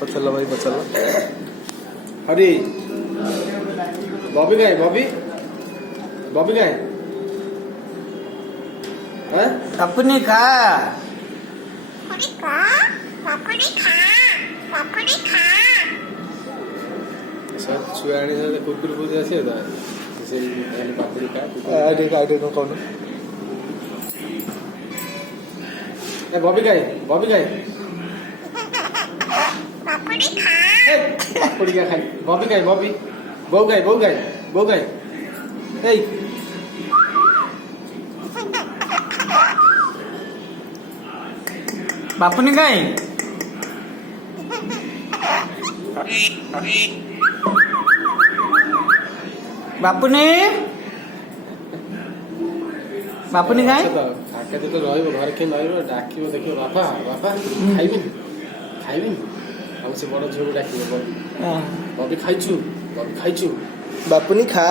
पचल भाई पचल हरी बॉबी गए बॉबी बॉबी गए हैं अपनी खा सब छुआ आने से कुरकुर पूजा से होता है जैसे पहले पापड़ी का आइडिया को कौन ए बॉबी गए पापड़ी का खाई बॉबी गए बहू गए ए बापुनी गए बापुनी बापुनी गए आके तो रहिबो घर के रहिबो डाकिबो देखियो बापा बापा खाइबिन हम से बड़ झोल डाकिबो बॉबी खाइछु बापुनी खा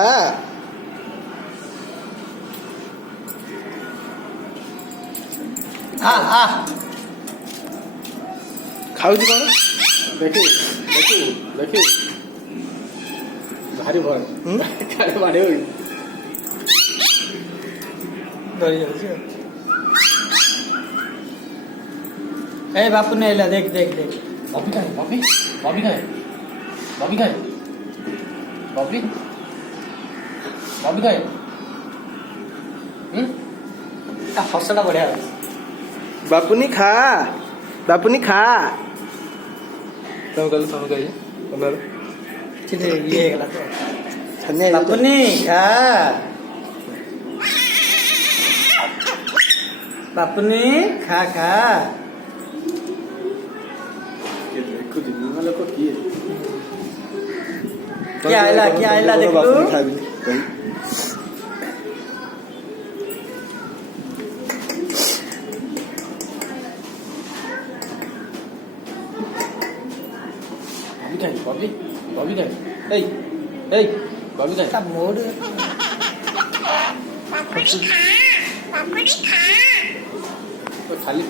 आ खाऊ कौन देखी भारी भर काले मारे होई डरी जाଉଛି ए बापू ने ला देख देख देख बॉबी गए हसला बढ़िया बापुनी खा तुम कहिए हमारा चलिए ये गला तो छन्ने बापुनी खा बापुनी खा खा देखो जिन्ना लोग किए क्या आइला देख लू बॉबी गए ए बॉबी गए सब मोड़ खाली